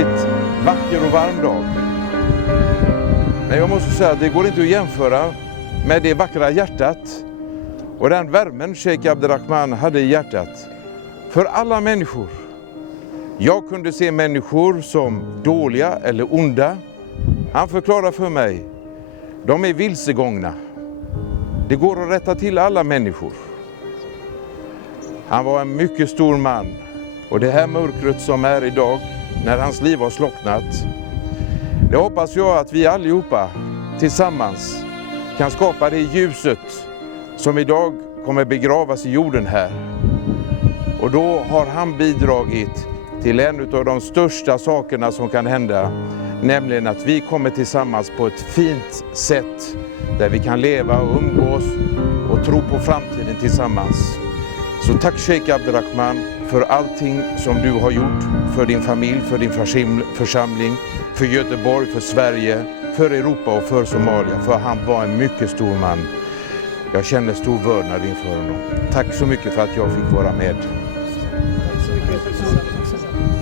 otroligt vacker och varm dag. Men jag måste säga att det går inte att jämföra med det vackra hjärtat och den värmen Sheikh Abdurrahman hade i hjärtat för alla människor. Jag kunde se människor som dåliga eller onda. Han förklarar för mig, de är vilsegångna. Det går att rätta till alla människor. Han var en mycket stor man. Och det här mörkret som är idag, när hans liv har slocknat, det hoppas jag att vi allihopa tillsammans kan skapa det ljuset som idag kommer begravas i jorden här. Och då har han bidragit till en av de största sakerna som kan hända, nämligen att vi kommer tillsammans på ett fint sätt där vi kan leva och umgås och tro på framtiden tillsammans. Så tack Sheikh Abdurrahman för allting som du har gjort för din familj, för din församling, för Göteborg, för Sverige, för Europa och för Somalia. För han var en mycket stor man. Jag känner stor vördnad inför honom. Tack så mycket för att jag fick vara med. Tack så mycket.